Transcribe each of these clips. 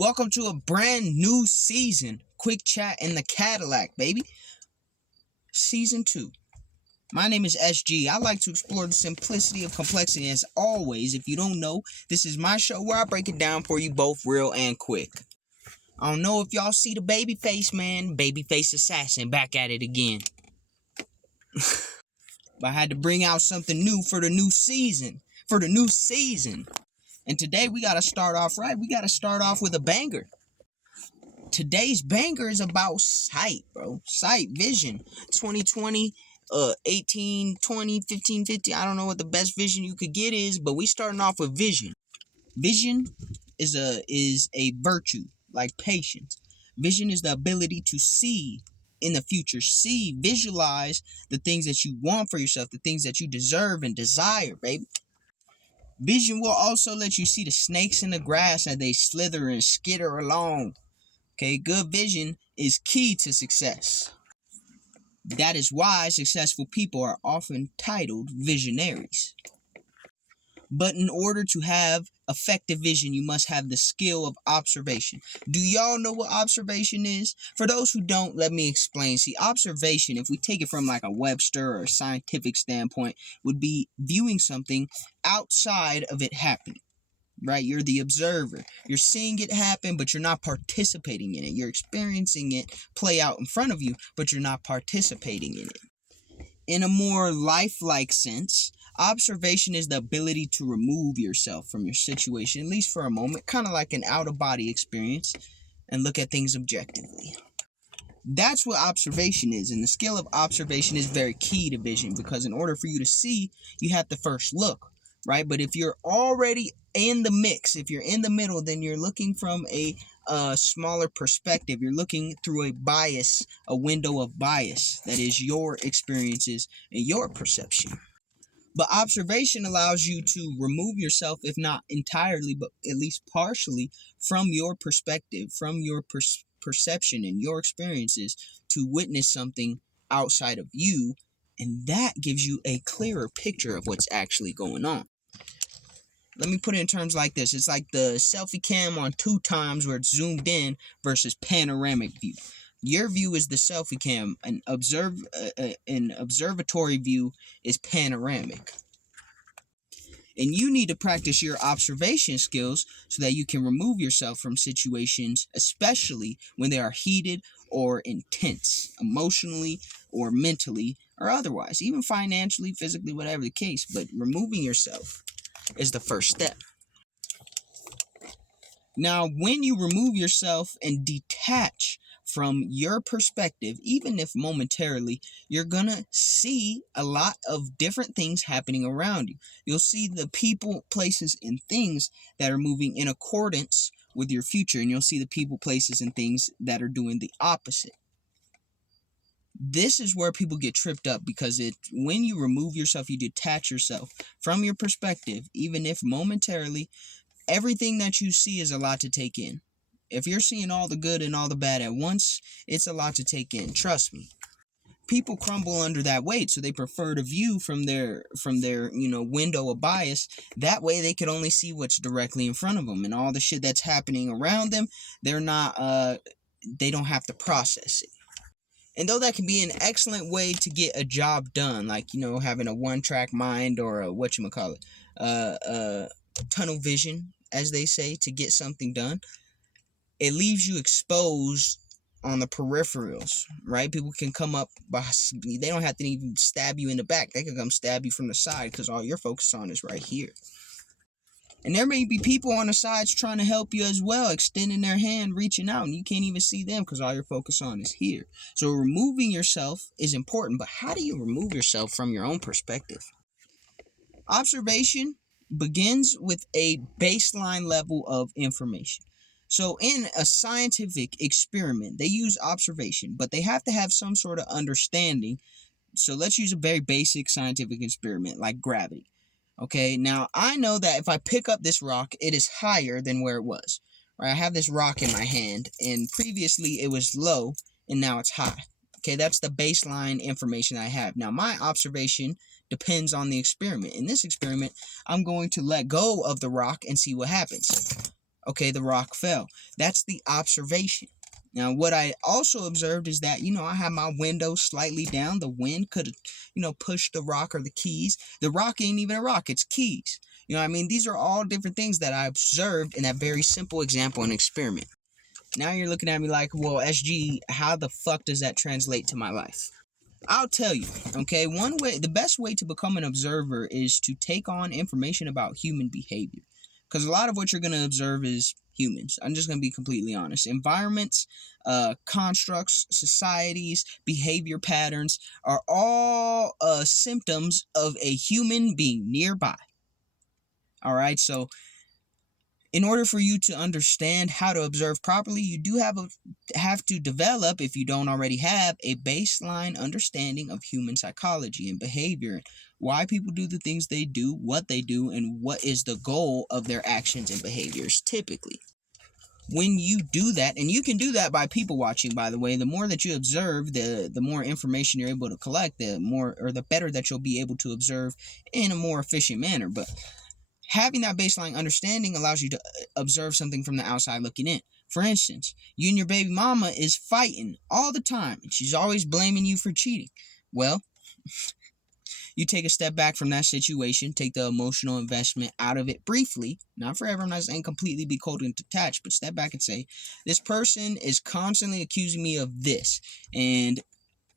Welcome to a brand new season. Quick chat in the Cadillac, baby. Season 2. My name is SG. I like to explore the simplicity of complexity. As always, if you don't know, this is my show where I break it down for you both real and quick. I don't know if y'all see the babyface, man. Babyface assassin back at it again. But I had to bring out something new for the new season. And today we got to start off right. We got to start off with a banger. Today's banger is about sight, bro. Sight, vision. 2020, 18, 20, 15, 50. I don't know what the best vision you could get is, but we starting off with vision. Vision is a virtue, like patience. Vision is the ability to see in the future. Visualize the things that you want for yourself, the things that you deserve and desire, baby. Vision will also let you see the snakes in the grass as they slither and skitter along. Okay, good vision is key to success. That is why successful people are often titled visionaries. But in order to have effective vision, you must have the skill of observation. Do y'all know what observation is? For those who don't, let me explain. See, observation, if we take it from like a Webster or a scientific standpoint, would be viewing something outside of it happening. Right? You're the observer. You're seeing it happen, but you're not participating in it. You're experiencing it play out in front of you, but you're not participating in it. In a more lifelike sense, observation is the ability to remove yourself from your situation, at least for a moment, kind of like an out-of-body experience, and look at things objectively. That's what observation is, and the skill of observation is very key to vision, because in order for you to see, you have to first look, right? But if you're already in the mix, if you're in the middle, then you're looking from a smaller perspective. You're looking through a window of bias, that is your experiences and your perception. But observation allows you to remove yourself, if not entirely, but at least partially, from your perspective, from your perception and your experiences, to witness something outside of you, and that gives you a clearer picture of what's actually going on. Let me put it in terms like this. It's like the selfie cam on 2 times where it's zoomed in versus panoramic view. Your view is the selfie cam. An observatory view is panoramic. And you need to practice your observation skills so that you can remove yourself from situations, especially when they are heated or intense, emotionally or mentally or otherwise, even financially, physically, whatever the case. But removing yourself is the first step. Now, when you remove yourself and detach from your perspective, even if momentarily, you're gonna see a lot of different things happening around you. You'll see the people, places, and things that are moving in accordance with your future, and you'll see the people, places, and things that are doing the opposite. This is where people get tripped up, because when you remove yourself, you detach yourself from your perspective, even if momentarily, everything that you see is a lot to take in. If you're seeing all the good and all the bad at once, it's a lot to take in. Trust me. People crumble under that weight, so they prefer to view from their window of bias. That way they could only see what's directly in front of them, and all the shit that's happening around them, they don't have to process it. And though that can be an excellent way to get a job done, like, having a one-track mind or a tunnel vision, as they say, to get something done, it leaves you exposed on the peripherals, right? People can come up they don't have to even stab you in the back. They can come stab you from the side, because all you're focused on is right here. And there may be people on the sides trying to help you as well, extending their hand, reaching out, and you can't even see them because all you're focused on is here. So removing yourself is important, but how do you remove yourself from your own perspective? Observation begins with a baseline level of information. So in a scientific experiment, they use observation, but they have to have some sort of understanding. So let's use a very basic scientific experiment like gravity. Okay, now I know that if I pick up this rock, it is higher than where it was. Right? I have this rock in my hand, and previously it was low, and now it's high. Okay, that's the baseline information I have. Now, my observation depends on the experiment. In this experiment, I'm going to let go of the rock and see what happens. Okay, the rock fell. That's the observation. Now, what I also observed is that, I had my window slightly down. The wind could have, pushed the rock or the keys. The rock ain't even a rock, it's keys. You know what I mean? These are all different things that I observed in that very simple example and experiment. Now you're looking at me like, well, SG, how the fuck does that translate to my life? I'll tell you, okay? The best way to become an observer is to take on information about human behavior. Because a lot of what you're going to observe is humans. I'm just going to be completely honest. Environments, constructs, societies, behavior patterns are all symptoms of a human being nearby. All right, so in order for you to understand how to observe properly, you do have to develop, if you don't already have, a baseline understanding of human psychology and behavior, why people do the things they do, what they do, and what is the goal of their actions and behaviors typically. When you do that, and you can do that by people watching, by the way, the more that you observe, the more information you're able to collect, the better that you'll be able to observe in a more efficient manner. But having that baseline understanding allows you to observe something from the outside looking in. For instance, you and your baby mama is fighting all the time, and she's always blaming you for cheating. Well, you take a step back from that situation, take the emotional investment out of it briefly, not forever. I'm not saying completely be cold and detached, but step back and say, this person is constantly accusing me of this, and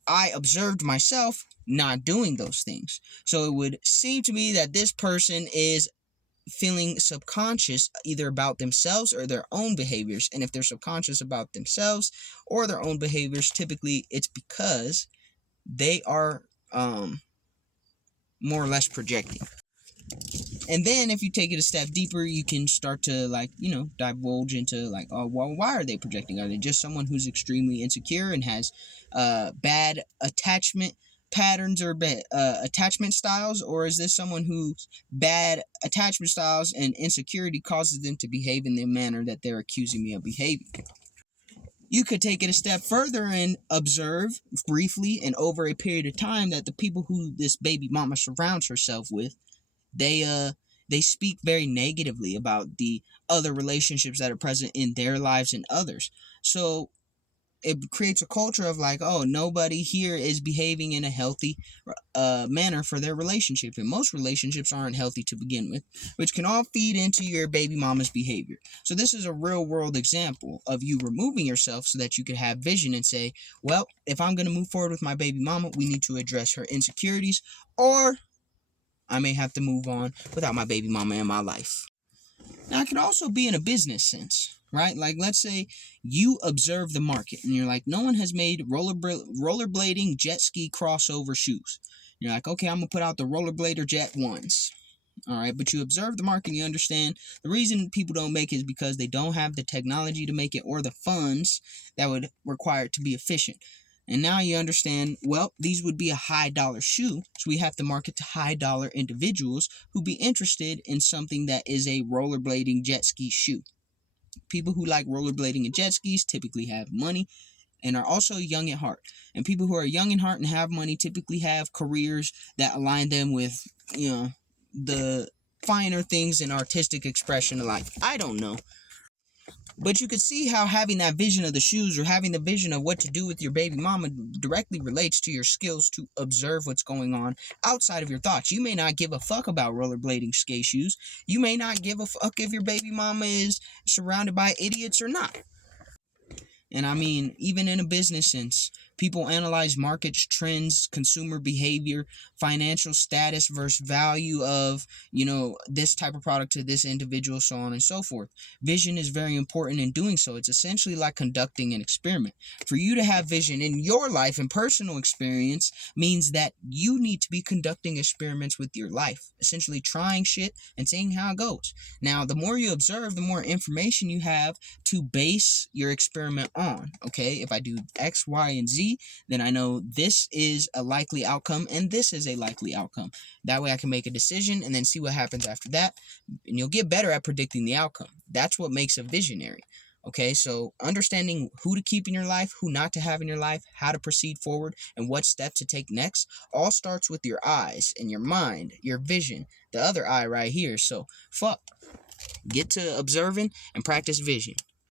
I observed myself not doing those things. So it would seem to me that this person is feeling subconscious either about themselves or their own behaviors. And if they're subconscious about themselves or their own behaviors, typically it's because they are more or less projecting. And then if you take it a step deeper, you can start to divulge into oh, well, why are they projecting? Are they just someone who's extremely insecure and has bad attachment patterns or attachment styles? Or is this someone whose bad attachment styles and insecurity causes them to behave in the manner that they're accusing me of behaving? You could take it a step further and observe briefly and over a period of time that the people who this baby mama surrounds herself with, they speak very negatively about the other relationships that are present in their lives and others. So it creates a culture of oh, nobody here is behaving in a healthy manner for their relationship. And most relationships aren't healthy to begin with, which can all feed into your baby mama's behavior. So this is a real world example of you removing yourself so that you could have vision and say, well, if I'm going to move forward with my baby mama, we need to address her insecurities, or I may have to move on without my baby mama in my life. Now, it could also be in a business sense, right? Like, let's say you observe the market and you're like, no one has made rollerblading jet ski crossover shoes. You're like, okay, I'm going to put out the rollerblader jet ones. All right, but you observe the market and you understand the reason people don't make it is because they don't have the technology to make it or the funds that would require it to be efficient. And now you understand, well, these would be a high dollar shoe, so we have to market to high dollar individuals who be interested in something that is a rollerblading jet ski shoe. People who like rollerblading and jet skis typically have money and are also young at heart. And people who are young at heart and have money typically have careers that align them with, the finer things and artistic expression of life. I don't know. But you could see how having that vision of the shoes or having the vision of what to do with your baby mama directly relates to your skills to observe what's going on outside of your thoughts. You may not give a fuck about rollerblading skate shoes. You may not give a fuck if your baby mama is surrounded by idiots or not. And I mean, even in a business sense, people analyze markets, trends, consumer behavior, financial status versus value of, this type of product to this individual, so on and so forth. Vision is very important in doing so. It's essentially like conducting an experiment. For you to have vision in your life and personal experience means that you need to be conducting experiments with your life, essentially trying shit and seeing how it goes. Now, the more you observe, the more information you have to base your experiment on. Okay, if I do X, Y, and Z, then I know this is a likely outcome and this is a likely outcome. That way I can make a decision and then see what happens after that, and you'll get better at predicting the outcome. That's what makes a visionary. Okay, so understanding who to keep in your life, who not to have in your life, how to proceed forward, and what steps to take next, all starts with your eyes and your mind, your vision, the other eye right here. So, fuck. Get to observing and practice vision.